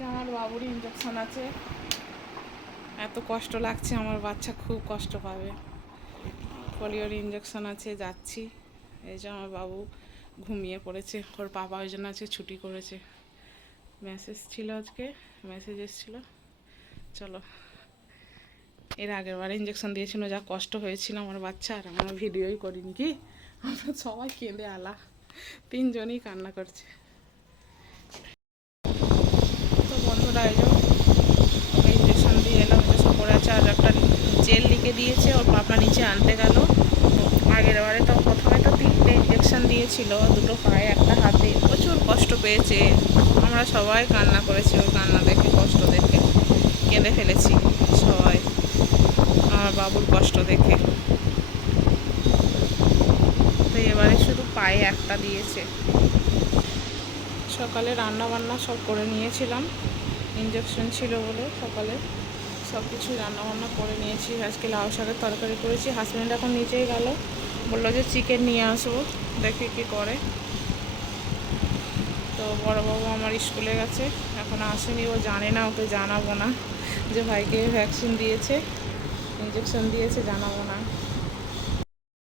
আজকে আমার বাবুর ইঞ্জেকশন আছে। এত কষ্ট লাগছে, আমার বাচ্চা খুব কষ্ট পাবে। পোলিওর ইঞ্জেকশন আছে, যাচ্ছি। এই যে আমার বাবু ঘুমিয়ে পড়েছে, ওর বাবা ওই জন্য আজকে ছুটি করেছে। মেসেজ ছিল, আজকে মেসেজ এসেছিল। চলো, এর আগের বার ইঞ্জেকশন দিয়েছিল, যা কষ্ট হয়েছিল আমার বাচ্চার, আমরা ভিডিওই করিনি। কি আমরা সবাই কেঁদে আলা, তিনজনই কান্না করছে। তো বন্ধুরা, এই যে ওকে ইঞ্জেকশন দিয়ে এলাম, যে সব পড়ে আছে। আর একটা জেল লিখে দিয়েছে, ওর পাপা নিচে আনতে গেল। আগের বারে তো প্রথমে তো 3টে ইঞ্জেকশন দিয়েছিল, 2টো পায়ে, একটা হাতে। প্রচুর কষ্ট পেয়েছে, আমরা সবাই কান্না করেছি। ওর কান্না দেখে, কষ্ট দেখে কেঁদে ফেলেছি সবাই, আমার বাবুর কষ্ট দেখে। তো এবারে শুধু পায়ে একটা দিয়েছে। সকালে রান্না বান্না সব করে নিয়েছিলাম, ইঞ্জেকশন ছিল বলে সকালে সব কিছু রান্নাবান্না করে নিয়েছি। আজকে লাউ শাকের তরকারি করেছি। হাজব্যান্ড এখন নিচেই গেল, বললো যে চিকেন নিয়ে আসবো, দেখি কী করে। তো বড়োবাবু আমার স্কুলে গেছে, এখন আসেনি, ও জানে না, ওকে জানাবো না যে ভাইকে ভ্যাকসিন দিয়েছে, ইঞ্জেকশন দিয়েছে, জানাবো না।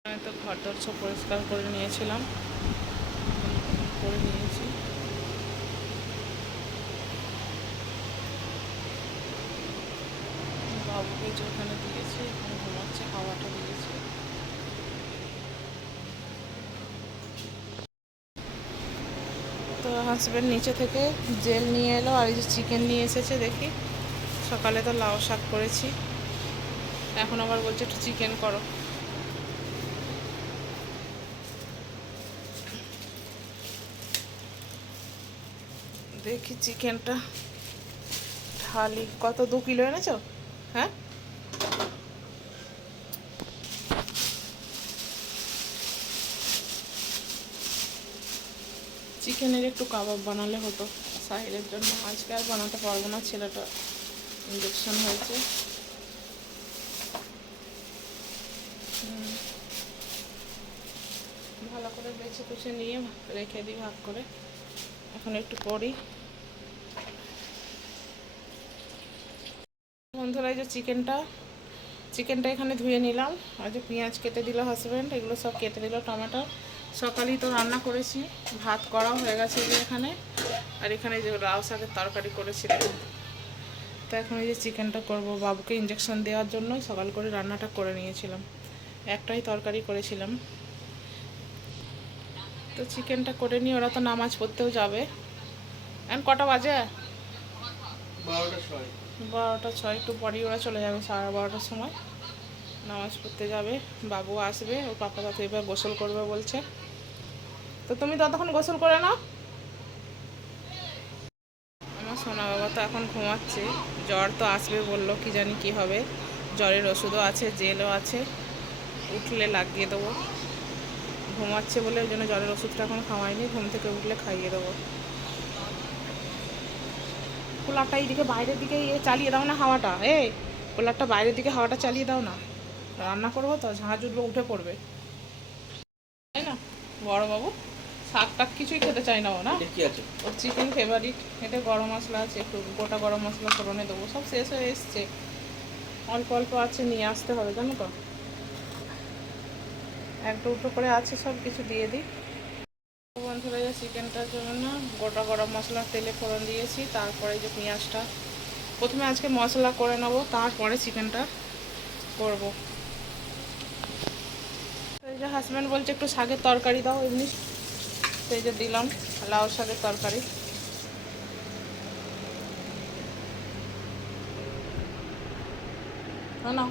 আমি তো ঘর দর সব পরিষ্কার করে নিয়েছিলাম, করে নিয়েছি। বাবুকে যে ওখানে দিয়েছে, এখন ঘুমাচ্ছে, খাওয়াটা দিয়েছে। তো হাজব্যান্ড নিচে থেকে জেল নিয়ে এলো, আর এই যে চিকেন নিয়ে এসেছে। দেখি, সকালে তো লাউ শাক করেছি, এখন আবার বলছে একটু চিকেন করো। দেখি চিকেনটা ঢালি। কত, 2 কিলো এনেছো? হ্যাঁ, চিকেনের একটু কাবাব বানালে হতো সাহিলের জন্য। আজকে আর বানাতে পারবো না, ছেলেটা ইঞ্জেকশন হয়েছে। ভালো করে বেছে কুচে নিয়ে রেখে দিই ভাগ করে। এখন একটু করি। বন্ধুরা, এই যে চিকেনটা এখানে ধুয়ে নিলাম। আর যে পেঁয়াজ কেটে দিল হাজব্যান্ড, এগুলো সব কেটে দিল, টমেটো। সকালেই তো রান্না করেছি, ভাত করাও হয়ে গেছে যে এখানে। আর এখানে যে লাউ শাকের তরকারি করেছিলাম। তো এখন এই যে চিকেনটা করব, বাবুকে ইঞ্জেকশন দেওয়ার জন্যই সকাল করে রান্নাটা করে নিয়েছিলাম, একটাই তরকারি করেছিলাম। তো চিকেনটা করে নিয়ে ওরা তো নামাজ পড়তেও যাবে। এখন কটা বাজে? 12টা 6, একটু পরেই ওরা চলে যাবে, 12:30টার সময় নামাজ পড়তে যাবে। বাবু আসবে, ওর পাপা তো এবার গোসল করবে বলছে। তো তুমি ততক্ষণ গোসল করে নাও। আমার সোনা বাবা তো এখন ঘুমাচ্ছে, জ্বর তো আসবে বললো, কি জানি কি হবে। জ্বরের ওষুধও আছে, জেলও আছে, উঠলে লাগিয়ে দেবো। ঘুমাচ্ছে বলে ওই জন্য জ্বরের ওষুধটা এখন খাওয়াইনি, ঘুম থেকে উঠলে খাইয়ে দেবো। কুলারটা এইদিকে বাইরের দিকে চালিয়ে দাও না হাওয়াটা, কুলারটা বাইরের দিকে হাওয়াটা চালিয়ে দাও না, রান্না করবো তো, ঝাঁঝ উঠবে, উঠে পড়বে, তাই না? বড় বাবু শাক টাক কিছুই খেতে চাই না ও, না ওর চিকেন ফেভারিট। এতে গরম মশলা আছে, একটু গোটা গরম মশলা ফোড়নে দেবো, সব শেষ হয়ে এসছে, অল্প অল্প আছে, নিয়ে আসতে হবে, জানো তো। একটা উটো করে আছে, সব কিছু দিয়ে দিই। বন্ধুরা, যে চিকেনটার জন্য গোটা গরম মশলা তেলে ফোড়ন দিয়েছি, তারপরে যে পেঁয়াজটা প্রথমে আজকে মশলা করে নেব, তারপরে চিকেনটা করব। এই যে হাজব্যান্ড বলছে একটু শাকের তরকারি দাও এমনি, সেই যে দিলাম লাউ শাকের তরকারি। না,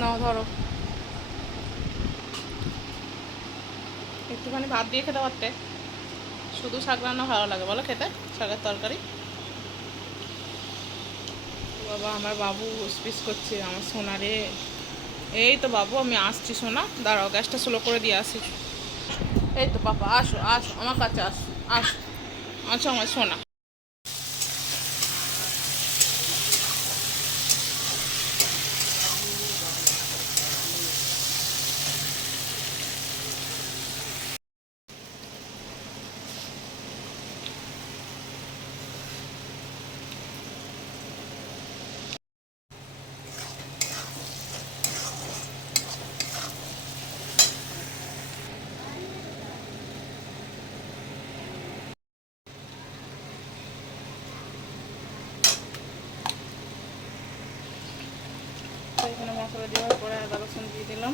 নাও ধরো, একটুখানি ভাত দিয়ে খেতে পারতে। শুধু শাক রান্না ভালো লাগে বলো খেতে, শাকের তরকারি। বাবা, আমার বাবু হুসপিস করছে, আমার সোনারে। এই তো বাবু, আমি আসছি সোনা, দাঁড়াও, গ্যাসটা স্লো করে দিয়ে আসি। এই তো পাপা, আসো আসো আমার কাছে, আসো আসো, আচ্ছা আমার সোনা। মশলা দেওয়ার পরে আদা রসুন দিয়ে দিলাম,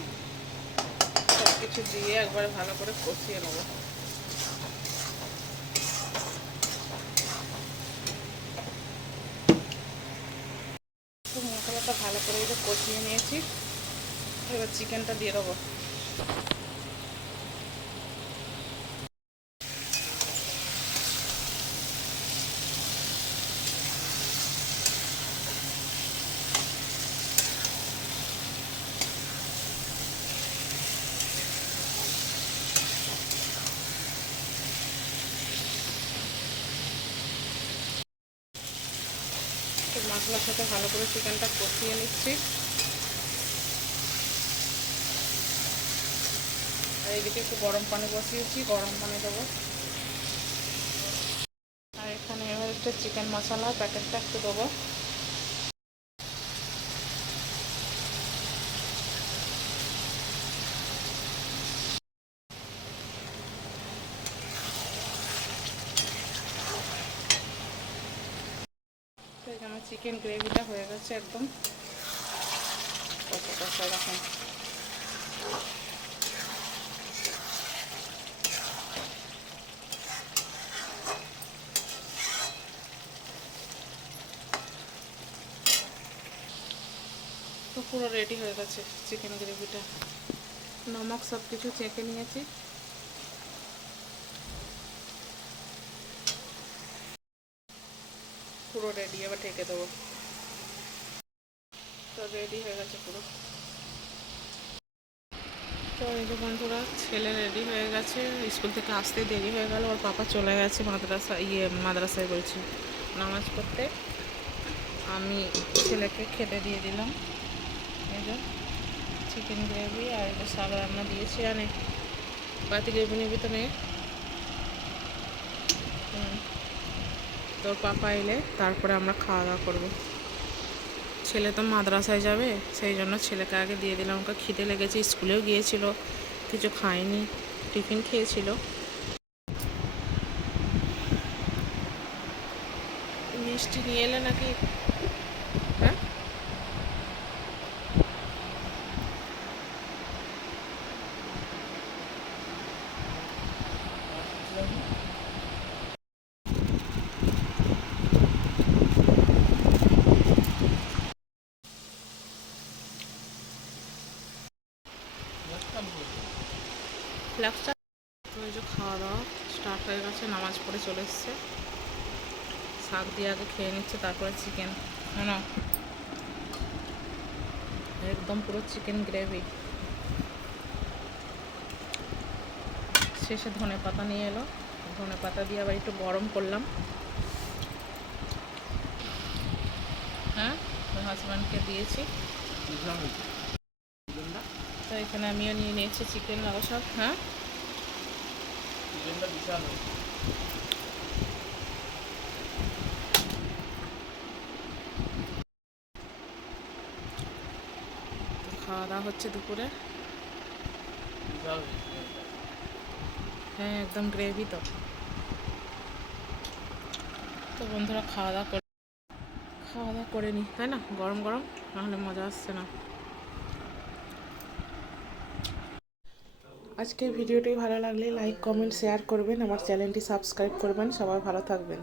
সব কিছু দিয়ে একবারে ভালো করে কষিয়ে নেবো। মশলাটা ভালো করে কষিয়ে নিয়েছি, এবার চিকেনটা দিয়ে দেবো। মশলার সাথে ভালো করে চিকেনটা কষিয়ে নিচ্ছি। আর এদিকে একটু গরম পানি বসিয়েছি, গরম পানি দেবো। আর এখানে এবার একটু চিকেন মশলা প্যাকেটটা একটু দেবো। তো আমার চিকেন গ্রেভিটা হয়ে গেছে একদম কষা কষা এরকম। তো পুরো রেডি হয়ে গেছে চিকেন গ্রেভিটা। নমক সব কিছু চেখে নিয়েছি। পুরো রেডি, এবার ঢেকে দেবো। তো রেডি হয়ে গেছে পুরো। তো এই যে বন্ধুরা, ছেলে রেডি হয়ে গেছে, স্কুল থেকে আসতে দেরি হয়ে গেল, ওর পাপা চলে গেছে মাদ্রাসায় বলছি নামাজ পড়তে। আমি ছেলেকে খেতে দিয়ে দিলাম। এই যে চিকেন গ্রেভি আর এই যে শাক রান্না দিয়েছি। আনে বাতি গ্রেভি নিবি তো নেই। তোর পাপা এলে তারপরে আমরা খাওয়া দাওয়া করবো। ছেলে তো মাদ্রাসায় যাবে, সেই জন্য ছেলেকে আগে দিয়ে দিলাম। ওকে খিদে লেগেছে, স্কুলেও গিয়েছিল, কিছু খায়নি, টিফিন খেয়েছিল। মিষ্টি নিয়ে এলে নাকি? হ্যাঁ, ফ্লাক্সটা। তো এই যে খাওয়া দাওয়া স্টার্ট হয়ে গেছে, নামাজ পড়ে চলে এসছে। শাক দিয়ে আগে খেয়ে নিচ্ছে, তারপরে চিকেন। না, একদম পুরো চিকেন গ্রেভি। শেষে ধনে পাতা নিয়ে এলো, ধনে পাতা দিয়ে আবার একটু গরম করলাম। হ্যাঁ, হাজব্যান্ডকে দিয়েছি। তো এখানে আমিও নিয়ে নিয়েছি চিকেন লাগো সব। হ্যাঁ, খাওয়া দাওয়া হচ্ছে দুপুরে। হ্যাঁ, একদম গ্রেভি। তো তো বন্ধুরা, খাওয়া দাওয়া করে নি, তাই না? গরম গরম, নাহলে মজা আসছে না। আজকের ভিডিওটি ভালো লাগলে লাইক, কমেন্ট, শেয়ার করবেন। আমার চ্যানেলটি সাবস্ক্রাইব করবেন। সবাই ভালো থাকবেন।